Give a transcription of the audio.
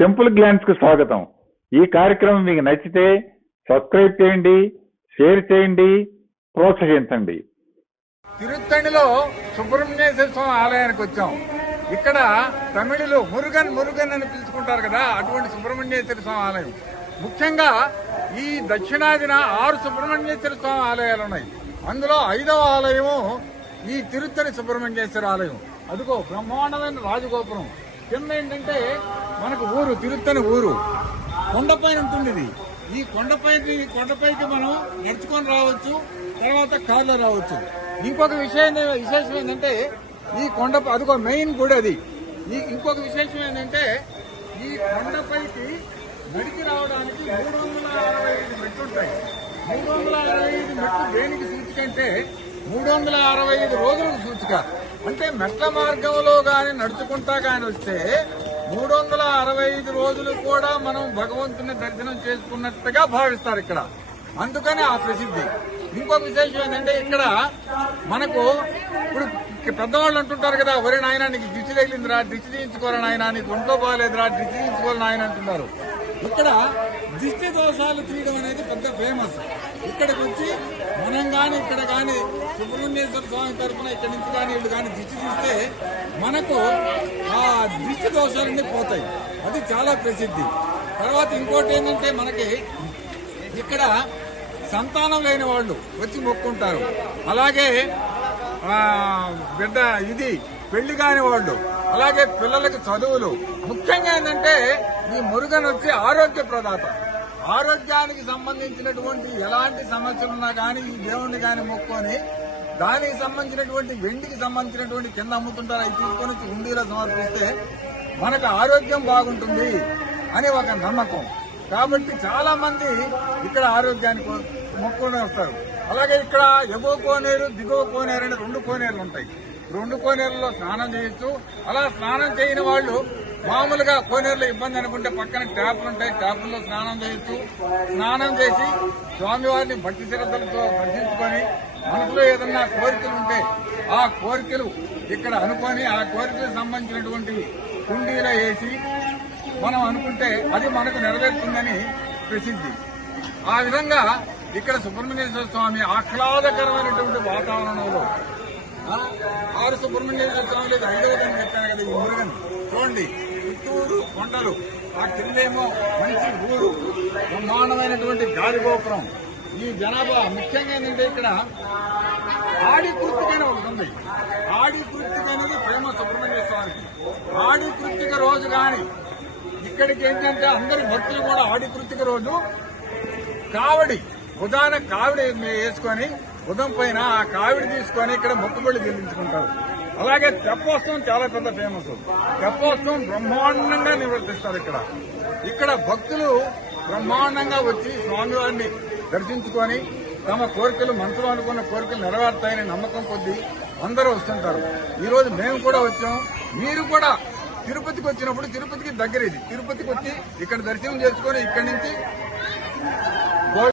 Temple glance కు స్వాగతం. ఈ కార్యక్రమం మీకు నచ్చితే సబ్స్క్రైబ్ చేయండి, షేర్ చేయండి, ప్రోత్సహించండి. తిరుత్తణిలో సుబ్రహ్మణ్యేశ్వర స్వామి ఆలయానికి వచ్చాం. ఇక్కడ తమిళులు మురుగన్ మురుగన్ అని పిలుచుకుంటారు కదా, అటువంటి సుబ్రహ్మణ్యేశ్వర స్వామి ఆలయం. ముఖ్యంగా ఈ దక్షిణాదిన 6 సుబ్రహ్మణ్యేశ్వర స్వామి ఆలయాలు ఉన్నాయి. అందులో 5వ ఆలయము ఈ తిరుత్తణి సుబ్రహ్మణ్యేశ్వర ఆలయం. అదిగో బ్రహ్మాండమైన రాజగోపురం. కింద ఏంటంటే మనకు ఊరు తిరుత్తణి ఊరు కొండపైన ఉంటుంది. ఇది ఈ కొండపైకి మనం నడుచుకొని రావచ్చు, తర్వాత కార్లో రావచ్చు. ఇంకొక విశేషం ఏంటంటే ఈ అదిగో మెయిన్ గుడి అది. ఇంకొక విశేషం ఏంటంటే ఈ కొండపైకి నడిచి రావడానికి 365 మెట్లు ఉంటాయి. 365 మెట్లు దేనికి సూచిక అంటే 365 రోజులకు సూచిక. అంటే మెట్ల మార్గంలో గాని నడుచుకుంటా గాని వస్తే 365 రోజులు కూడా మనం భగవంతుని దర్శనం చేసుకున్నట్టుగా భావిస్తారు ఇక్కడ. అందుకని ఆ ప్రసిద్ధి. ఇంకొక విశేషం ఏంటంటే ఇక్కడ మనకు ఇప్పుడు పెద్దవాళ్ళు అంటుంటారు కదా, ఒరే నాయన నీకు దిష్టి తగిలిందిరా, దిష్టి తీయించుకోరా నాయన, నీకు ఒంట్లో బాగాలేదురా, దిష్టి తీయించుకోవాలి నాయన అంటున్నారు. ఇక్కడ దిష్టి దోషాలు తీయడం అనేది పెద్ద ఫేమస్. ఇక్కడికి వచ్చి మనం గాని ఇక్కడ గాని సుబ్రహ్మణ్యేశ్వర స్వామి తరఫున ఇక్కడి నుంచి కానీ వీళ్ళు కానీ దిష్టి తీస్తే మనకు ఆ దిష్టి దోషాలన్నీ పోతాయి. అది చాలా ప్రసిద్ధి. తర్వాత ఇంకోటి ఏంటంటే మనకి ఇక్కడ సంతానం లేని వాళ్ళు వచ్చి మొక్కుంటారు. అలాగే బిడ్డ పెళ్లి కాని వాళ్ళు, అలాగే పిల్లలకు చదువులు. ముఖ్యంగా ఏంటంటే ఈ మురుగన్ వచ్చి ఆరోగ్య ప్రదాత. ఆరోగ్యానికి సంబంధించినటువంటి ఎలాంటి సమస్యలున్నా కానీ ఈ దేవుణ్ణి కానీ మొక్కుకొని దానికి సంబంధించినటువంటి వెండికి సంబంధించినటువంటి కింద అమ్ముతుంటారు. అవి తీసుకొని హుండీలో సమర్పిస్తే మనకు ఆరోగ్యం బాగుంటుంది అని ఒక నమ్మకం. కాబట్టి చాలా మంది ఇక్కడ ఆరోగ్యానికి మొక్కుని వస్తారు. అలాగే ఇక్కడ ఎగువ కోనేరు, దిగువ కోనేరు అనే 2 కోనేరులు ఉంటాయి. 2 కోనేరులో స్నానం చేయొచ్చు. అలా స్నానం చేయని వాళ్ళు మామూలుగా కోనేరులో ఇబ్బంది అనుకుంటే పక్కన ట్యాపులు ఉంటాయి, ట్యాపుల్లో స్నానం చేయొచ్చు. స్నానం చేసి స్వామివారిని భక్తి శ్రద్ధలతో దర్శించుకొని మనసులో ఏదన్నా కోరికలు ఉంటే ఆ కోరికలు ఇక్కడ అనుకొని ఆ కోరికలకు సంబంధించినటువంటి కుండీలో వేసి మనం అనుకుంటే అది మనకు నెరవేరుతుందని ప్రసిద్ధి. ఆ విధంగా ఇక్కడ సుబ్రహ్మణ్యేశ్వర స్వామి ఆహ్లాదకరమైనటువంటి వాతావరణంలో 6 సుబ్రహ్మణ్యేశ్వర స్వామి 5వదని చెప్పాను కదా. ఈ మురుగన్ చూడండి, చుట్టూరు కొండలు, ఆ కిందేమో మంచి ఊరు, బ్రహ్మాండమైనటువంటి గాలి గోపురం. ఈ జనాభా ముఖ్యంగా ఏంటంటే ఇక్కడ ఆడి కృత్తిక అని ఒకటి ఉంది. ఆడి కృత్తిక అనేది ఫేమస్ సుబ్రహ్మణ్యేశ్వర స్వామికి. ఆడి కృత్తిక రోజు కానీ ఇక్కడికి ఏంటంటే అందరి భక్తులు కూడా ఆడి కృత్తిక రోజు కావడి ఉదాహరణ కావిడి వేసుకొని ఉదయం పైన ఆ కావిడి తీసుకొని ఇక్కడ మొక్కుబళ్ళు చెల్లించుకుంటారు. అలాగే తెప్పోత్సవం చాలా పెద్ద ఫేమస్. తెప్పోత్సవం బ్రహ్మాండంగా నిర్వర్తిస్తారు. ఇక్కడ భక్తులు బ్రహ్మాండంగా వచ్చి స్వామివారిని దర్శించుకొని తమ కోరికలు, మనసులో అనుకున్న కోరికలు నెరవేరుతాయని నమ్మకం కొద్దీ అందరూ వస్తుంటారు. ఈ రోజు మేము కూడా వచ్చాం. మీరు కూడా తిరుపతికి వచ్చినప్పుడు, తిరుపతికి దగ్గర ఇది, తిరుపతికి వచ్చి ఇక్కడ దర్శనం చేసుకొని ఇక్కడి నుంచి